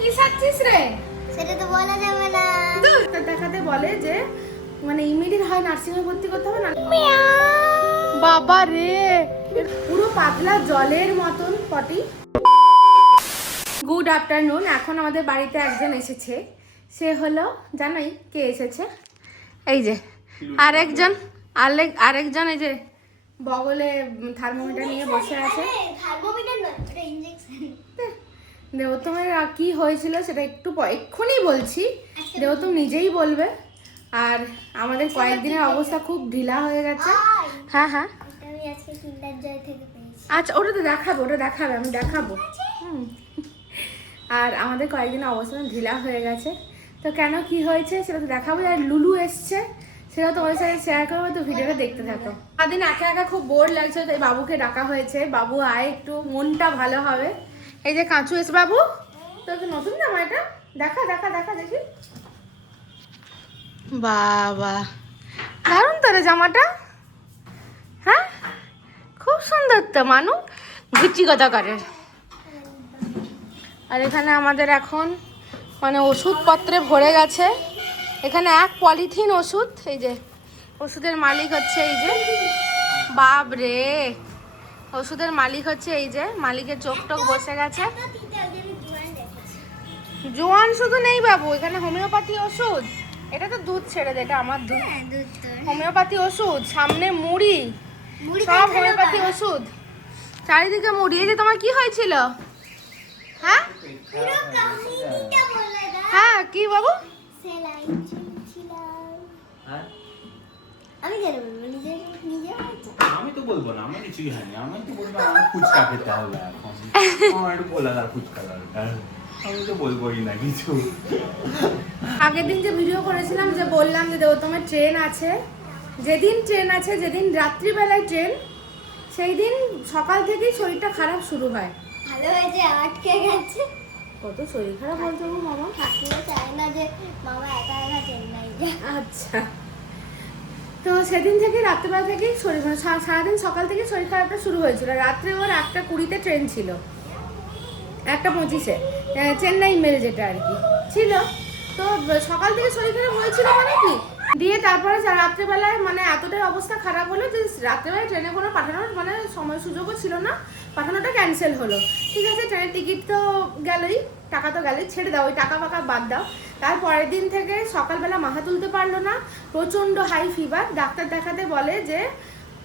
কি সাচ্ছিস রে? সেটা তো বলা যাবে না। ডাক্তার দেখাতে বলে যে মানে ইমিডিয়েট হয় নার্সিং হোমে ভর্তি করতে হবে না। বাবা রে, পুরো পাতলা জলের মতন পটি। Good afternoon. এখন আমাদের বাড়িতে একজন এসেছে। সে হলো, জানোই কে এসেছে? এই যে আরেকজন আরেকজন এই যে বগলে থার্মোমিটার নিয়ে বসে আছে। থার্মোমিটার না, এটা ইনজেকশন। দেবতমের কি হয়েছিল সেটা একটু এক্ষুনি বলছি, দেবতম নিজেই বলবে। আর আমাদের কয়েকদিনের অবস্থা খুব ঢিলা হয়ে গেছে। হ্যাঁ হ্যাঁ, আমি আজকে কিন্ডার জয় থেকে পেয়েছি। আচ্ছা ওটা তো দেখাবো, ওটা দেখাবে, আমি দেখাবো। আর আমাদের কয়েকদিনের অবস্থা ঢিলা হয়ে গেছে, তো কেন কি হয়েছে সেটা তো দেখাবো। আর লুলু এসছে, সেটা তোমাদের সাথে শেয়ার করবো, তো ভিডিওটা দেখতে থাকো। সারাদিন একা একা খুব বোর লাগছে, তাই বাবুকে ডাকা হয়েছে। বাবু আয়, একটু মনটা ভালো হবে। এই যে কাঁচু এসে, বাবু তোর তো নতুন জামা, এটা দেখা দেখা দেখা দেখি। বাবা দারুণ তো রে জামাটা, হ্যাঁ খুব সুন্দর তো, মানু গুচি কথা করে। আর এখানে আমাদের এখন মানে ওষুধপত্রে ভরে গেছে। এখানে এক পলিথিন ওষুধ। এই যে ওষুধের মালিক হচ্ছে এই যে, বাপ রে, ওষুধের মালিক হচ্ছে এই যে, মালিকের চোখ টোক বসে গেছে। জোয়ান শুধু নেই বাবু, এখানে হোমিওপ্যাথি ওষুধ। এটা তো দুধ ছেড়ে দে, এটা আমার দুধ। হোমিওপ্যাথি ওষুধ, সামনে মুড়ি, সব হোমিওপ্যাথি ওষুধ, চারিদিকে মুড়ি। এই যে তোমার কি হয়েছিল? হ্যাঁ হ্যাঁ, কি বাবু? আমি কেন বলবো? নিজে নিজে আমি তো বলবো না, আমার কিছুই হয়নি। আমি তো বলবো আমার ফুচকা খেতে হবে এখন, আমার একটু গোলাদার ফুচকা দরকার। আমি তো বলবোই না কিছু। আগের দিন যে ভিডিও করেছিলাম, যে বললাম যে দেবতমের ট্রেন আছে, যেদিন ট্রেন আছে, যেদিন রাত্রিবেলায় ট্রেন, সেই দিন সকাল থেকেই শরীরটা খারাপ শুরু হয়। ভালো হয়েছে আটকে গেছে। কত শরীর খারাপ বলতো গো মামা। ঠাকুরও চায় না যে মামা একা একা চেন্নাই যায়। আচ্ছা, তো সেদিন থেকে রাত্রিবেলা থেকেই শরীর মানে সারাদিন সকাল থেকে শরীর খারাপটা শুরু হয়েছিল। রাত্রে ওর 1:20-তে ট্রেন ছিল, 1:25-এ চেন্নাই মেল যেটা আর কি ছিল। তো সকাল থেকে শরীর খারাপ হয়েছিল মানে কি দিয়ে, তারপরে রাত্রেবেলায় মানে এতটাই অবস্থা খারাপ হলো যে রাত্রেবেলায় ট্রেনে কোনো পাঠানোর মানে সময় সুযোগও ছিল না, পাঠানোটা ক্যান্সেল হলো। ঠিক আছে, ট্রেনের টিকিট তো গেলই, টাকা তো গেলই, ছেড়ে দাও, ওই টাকা ফাঁকা বাদ দাও। তারপরের দিন থেকে সকালবেলা মাথা তুলতে পারলো না, প্রচণ্ড হাই ফিভার। ডাক্তার দেখাতে বলে যে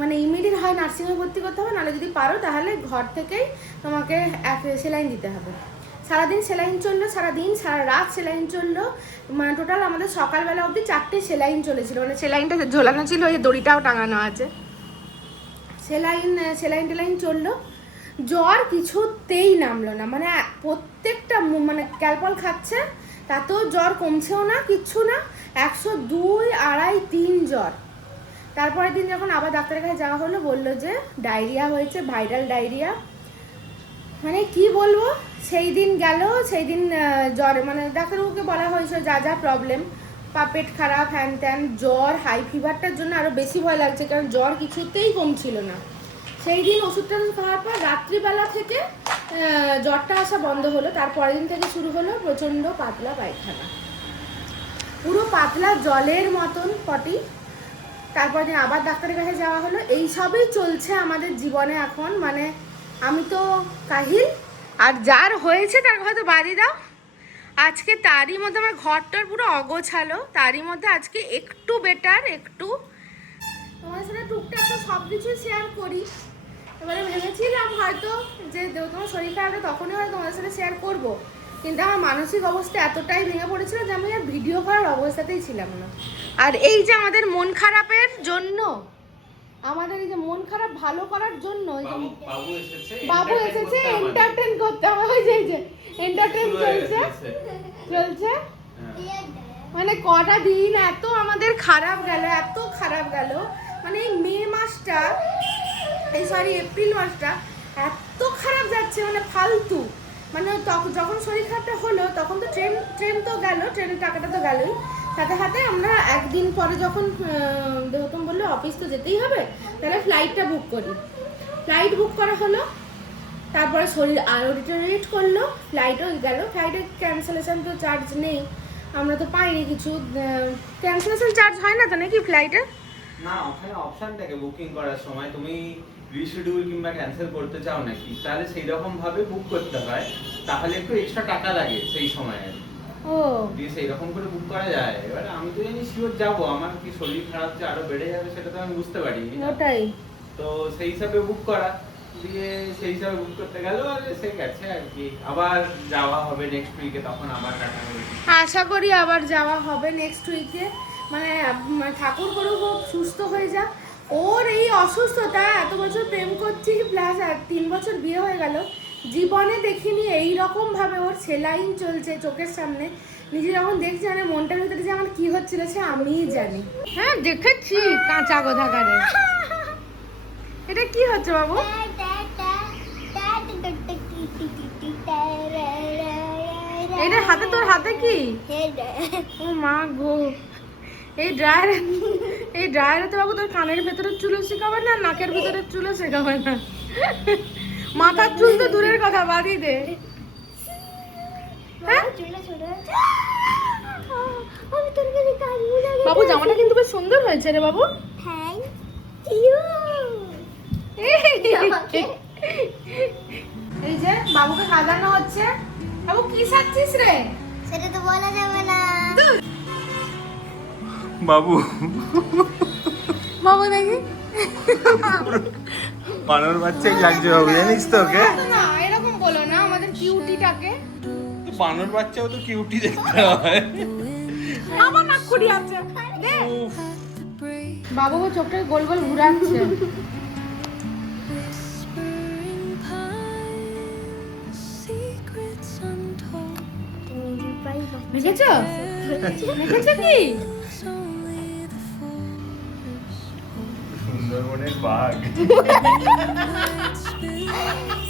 মানে ইমিডিয়েট হয় নার্সিংহোমে ভর্তি করতে হবে, নাহলে যদি পারো তাহলে ঘর থেকেই তোমাকে সেলাইন দিতে হবে। সারাদিন সেলাইন চললো, সারাদিন সারা রাত সেলাইন চললো। মানে টোটাল আমাদের সকালবেলা অবধি 4টে সেলাইন চলেছিল, মানে সেলাইনটা ঝোলানো ছিল, ওই দড়িটাও টাঙানো আছে। সেলাইন টেলাইন চললো। জ্বর কিছুতেই নামলো না, মানে প্রত্যেকটা মানে ক্যালপল খাচ্ছে, তাতেও জ্বর কমছেও না, কিচ্ছু না। 102, 2.5, 3 জ্বর। তারপরের দিন যখন আবার ডাক্তারের কাছে যাওয়া হলো, বললো যে ডায়রিয়া হয়েছে, ভাইরাল ডায়রিয়া। মানে কি বলবো, সেই দিন গেল, সেই দিন জ্বর মানে ডাক্তারবাবুকে বলা হয়েছে যা যা প্রবলেম, পেট খারাপ, হ্যান ত্যান, জ্বর, হাই ফিভারটার জন্য আরও বেশি ভয় লাগছে, কারণ জ্বর কিছুতেই কমছিল না। সেই দিন ওষুধটা খাওয়ার পর রাত্রিবেলা থেকে জ্বরটা আসা বন্ধ হলো। তারপরের দিন থেকে শুরু হলো প্রচণ্ড পাতলা পায়খানা, পুরো পাতলা জলের মতন পটি। তারপর দিন আবার ডাক্তারের কাছে যাওয়া হলো। এই সবই চলছে আমাদের জীবনে এখন। মানে আমি তো কাহিল, আর যার হয়েছে তার হয়তো বাড়ি দাও। আজকে তারই মধ্যে আমার ঘরটার পুরো অগোছালো, তারই মধ্যে আজকে একটু বেটার, একটু তোমার সাথে টুকটাক তো সব কিছু শেয়ার করি। এবারে ভেবেছিলাম হয়তো যে তোমার শরীর খারাপ তখনই হয়তো তোমাদের সাথে শেয়ার করব, কিন্তু আমার মানসিক অবস্থা এতটাই ভেঙে পড়েছিল যে আমি আর ভিডিও করার অবস্থাতেই ছিলাম না। আর এই যে আমাদের মন খারাপের জন্য, আমাদের এই যে মন খারাপ ভালো করার জন্য বাবু এসেছে এন্টারটেইন করতে। আমার ওই যে এন্টারটেইন চলছে মানে কটা দিন এত আমাদের খারাপ গেল, এত খারাপ গেল। মানে এই মে মাসটা, এই সরি এপ্রিল মাসটা এত খারাপ যাচ্ছে, মানে ফালতু। মানে যখন শরীর খারাপটা হলো তখন তো ট্রেন তো গেল, ট্রেনের টাকাটা তো গেলই, সাথে সাথে আমরা একদিন পরে যখন দেবতম বললো অফিস তো যেতেই হবে, তাহলে ফ্লাইটটা বুক করি। ফ্লাইট বুক করা হলো, তারপরে শরীর আরও ডিটোরিয়েট করলো, ফ্লাইটও গেল। ফ্লাইটের ক্যান্সেলেশন তো চার্জ নেই, আমরা তো পাইনি কিছু। ক্যান্সেলেশন চার্জ হয় না তো নাকি ফ্লাইটে? না, ওখানে অপশন থাকে বুকিং করার সময়, তুমি রিশিডিউল কিংবা ক্যান্সেল করতে চাও নাকি, তাহলে সেই রকম ভাবে বুক করতে হয়, তাহলে একটু এক্সট্রা টাকা লাগে সেই সময় আর কি। ও দিয়ে সেই রকম করে বুক করা যায়। এবার আমি তো জানি শিওর যাবো, আমার কি শরীর খারাপ যে আরো বেড়ে যাবে সেটা তো আমি বুঝতে পারিনি না। ওটাই। তো সেই হিসাবে বুক করা, দিয়ে সেই হিসাবে বুক করতে গেল আর সে গেছে আর কি। আবার যাওয়া হবে নেক্সট উইকে, তখন আবার টাকা হবে। আশা করি আবার যাওয়া হবে নেক্সট উইকে। মানে ঠাকুর করুক ও সুস্থ হয়ে যা। ওর এই অসুস্থতা, এত বছর প্রেম করছি প্লাস 3 বছর বিয়ে হয়ে গেল, জীবনে দেখিনি এই রকম ভাবে ওর সেলাইন চলছে চোখের সামনে। নিজে যখন দেখছি মানে মনটার ভিতরে যে আমার কি হচ্ছিল সে আমিই জানি। হ্যাঁ দেখেছি কাঁচা কোথাকারে। এটা কি হচ্ছে বাবু? এটা হাতে, তোর হাতে কি? ও মা গো, এই ড্রায়ারে তো বাবু তোর কানের ভেতরের চুলও শেখাবে না, নাকের ভেতরের চুলও শেখাবে না। মাথার চুল তো দূরের কথা, বাদই দে। হ্যাঁ? বাবু জামাটা কিন্তু বেশ সুন্দর হয়েছে রে বাবু। এই যে বাবুকে সাজানো হচ্ছে। বাবু কি সাজছিস রে? সেটা তো বলা যাবে না। বাবু বাবু দেখি বানর বাচ্চাই লাগছে বাবু, জানিস তো ওকে? না এরকম বলো না, আমাদের কিউটিটাকে। বানর বাচ্চাও তো কিউটি দেখতে হয়। আমার নাক খুঁড়ি আছে দে। বাবু চোখটা গোল গোল ঘুরাচ্ছে। দেখেছো দেখেছো কি সুন্দরবনের বাঘ,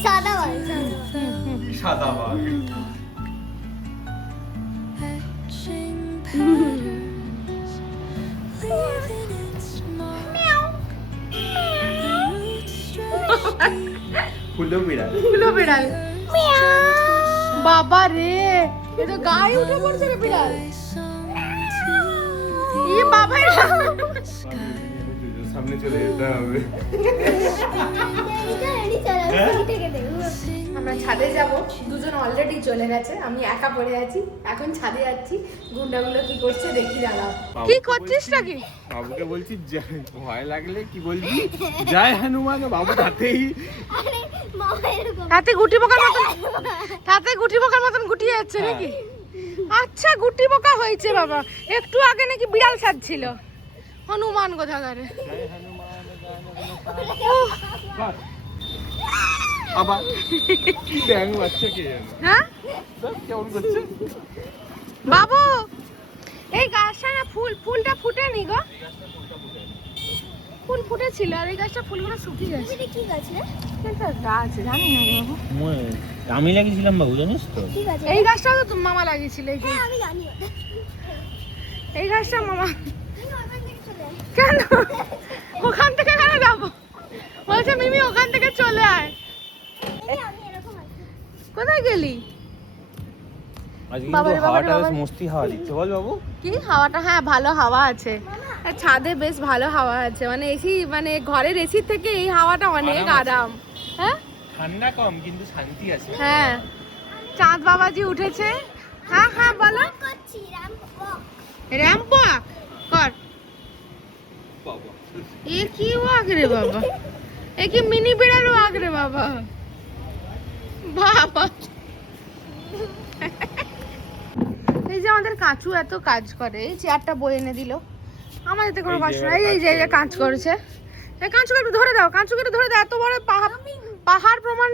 সাদা বল, সাদা বাঘ। ফুলো বিড়াল, ফুলো বিড়াল। বাবা রে, এ তো গায়ে উঠে পড়ছে রে বিড়াল। ই বাবা রে, সামনে চলে যেতে হবে। আমরা ছাদে যাব, দুজন অলরেডি চলে গেছে, আমি একা পড়ে আছি। এখন ছাদে যাচ্ছি, গুন্ডাগুলো কি করছে দেখি দাঁড়াও। কি করছিস নাকি? বাবুকে বলছি ভয় লাগলে কি বলবি, জয় হনুমান। বাবু তাতেই তাতে গুটি পোকার মতন গুটিয়ে যাচ্ছে নাকি? আচ্ছা গুটি পোকা হয়েছে বাবা। একটু আগে নাকি বিড়াল সাজছিল, হনুমান কোথাকারে। আবার কি ব্যাং বাচ্চা কে জানে? হ্যাঁ কেমন করছে বাবু? এই গাছটা না ফুলটা ফুটেনি গো। ফুল ফুটেছিল আর এই গাছটা ফুলগুলো শুকিয়ে গেছে। কি গাছ রে? এটা গাছ জানি না বাবু। আমি লাগিয়েছিলাম বাবু, জানিস তো? কি গাছ? এই গাছটাও তো মামা লাগিয়েছিল। হ্যাঁ আমি জানি। এই গাছটা মামা। আমি ওখান থেকে চলে আসি। কেন ওখান থেকে কেন যাবো? বলছে মিমি ওখান থেকে চলে আয়। এই আমি এরকম আছি। কোথায় গেলি? আজকে বাবারে, কিন্তু হাওয়াটা বাবারে, বেশ বাবারে। মস্তি হাওয়া দিচ্ছে, বল বাবু। কি হাওয়াটা? হ্যাঁ ভালো হাওয়া আছে, আর ছাদে বেশ ভালো হাওয়া আছে। মানে এসি, মানে ঘরের এসির থেকে এই হাওয়াটা অনেক আরাম আছে। আরাম। হ্যাঁ ঠান্ডা কম কিন্তু শান্তি আছে। হ্যাঁ, চাঁদ বাবাজি উঠেছে। হ্যাঁ হ্যাঁ বলো। করছি রাম ওয়াক। র্যাম্প ওয়াক কর। বাবা এ কি ওয়াক রে বাবা? এ কি মিনি বিড়াল ওয়াক রে বাবা? বাবা এই যে আমাদের কাঁচু এত কাজ করে, এই চেয়ারটা বই এনে দিল। আমার এতে কোনো এই যে কষ্ট নাই। এই যে কাজ করেছে, এই কাঁচুকে একটু ধরে দাও, কাঁচুকে একটু ধরে দাও। এত বড় পাহাড় প্রমাণ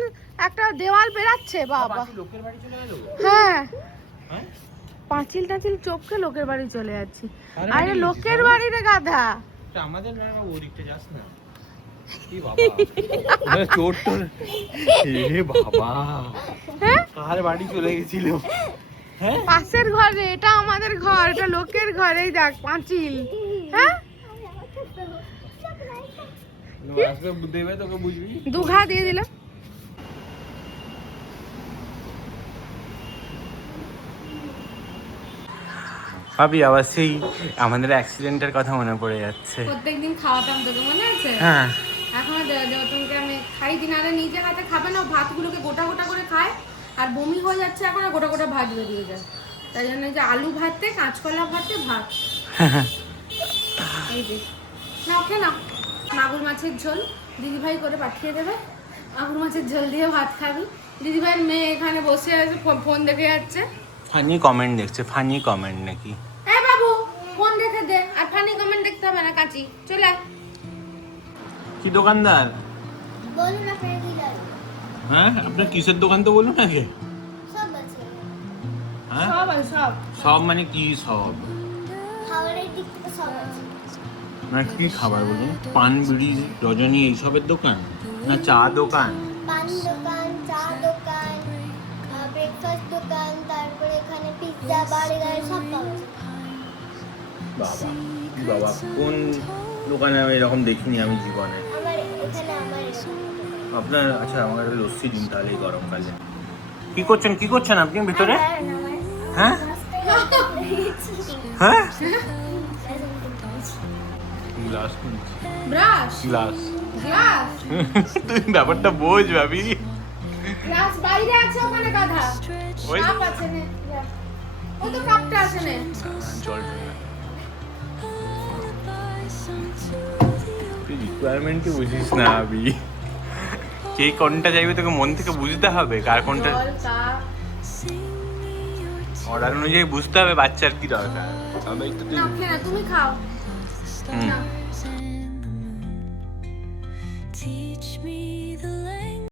একটা দেওয়াল পেরাচ্ছে বাবা। লোকের বাড়ি চলে গেল। হ্যাঁ হ্যাঁ পাঁচিল টাচিল চোখে লোকের বাড়ি চলে যাচ্ছি। আরে আরে বাড়ি লোকের যাবো? বাড়ি রে গাধা। তা আমাদের না ওদিকটা যাস না। কি বাবা চোট তোর, এ বাবা হ্যাঁ কার বাড়ি চলে গেছিল? হ্যাঁ পাশের ঘরে, এটা আমাদের ঘর, এটা লোকের ঘর। এই দেখ পাঁচিল। হ্যাঁ আজকে দেবে তোকে বুঝবি। দুঘা দিয়ে দিল। ভাবি আবার সেই আমাদের অ্যাক্সিডেন্টের কথা মনে পড়ে যাচ্ছে। প্রত্যেকদিন খাওয়াতাম তোকে, মনে আছে? হ্যাঁ এখন তোমাকে আমি খাই দিন, আরে নিজে হাতে খাবে না, ভাতগুলোকে গোটা গোটা করে খায় আর বমি হয়ে যাচ্ছে এখন, আর গোটা গোটা ভাত বেরিয়ে যায়। তাই জন্য এই যে আলু ভাতে, কাঁচকলা ভাতে ভাত। এই যে না, ওকে না, মাগুর মাছের ঝোল দিদিভাই করে পাঠিয়ে দেবে, মাগুর মাছের ঝোল দিয়ে ভাত খাবি। দিদিভাইয়ের মেয়ে এখানে বসে আছে, ফোন দেখে যাচ্ছে। ফানি কমেন্ট দেখছে, ফানি কমেন্ট নাকি? এই বাবু ফোন দেখে দে, আর ফানি কমেন্ট দেখতে হবে না, কাঁচি চলে আয়। কি দোকানদার? বলুন আপনার কি লাগবে? হ্যাঁ আপনার কিসের দোকান তো বলুন আগে। সব আছে। হ্যাঁ সব আছে সব। সব মানে কি সব? খাবারের দিক থেকে সব আছে। মানে কি খাবার বলুন? পান বিড়ি রজনী এইসবের দোকান না চা দোকান? পান দোকান, চা দোকান, ব্রেকফাস্ট দোকান, তারপরে এখানে পিৎজা, বার্গার সব পাওয়া যায়। বাবা বাবা, কোন দোকানে আমি এরকম দেখিনি আমি জীবনে। আমার এখানে আমার এরকম দোকান। আপনার আচ্ছা আমাকে একটা লস্যি দিন তাহলে এই গরমকালে। কি করছেন আপনি ভিতরে? হ্যাঁ হ্যাঁ গ্লাস ব্রাশ, গ্লাস গ্লাস, তুই ব্যাপারটা বোঝ ভাবি। গ্লাস বাইরে আছে, ওখানে গাধা ওই কাপ আছে নে, যা। ও তো কাপটা আছে নে। জল তুই রিকোয়ারমেন্টই বুঝিস না আবি। কে কোনটা চাইবে তোকে মন থেকে বুঝতে হবে, কার কোনটা জল, কাপ। অর্ডার অনুযায়ী বুঝতে হবে বাচ্চার কি দরকার। তবেই তো তুই না, ওকে না, তুমি খাও। হুম। না। Teach me the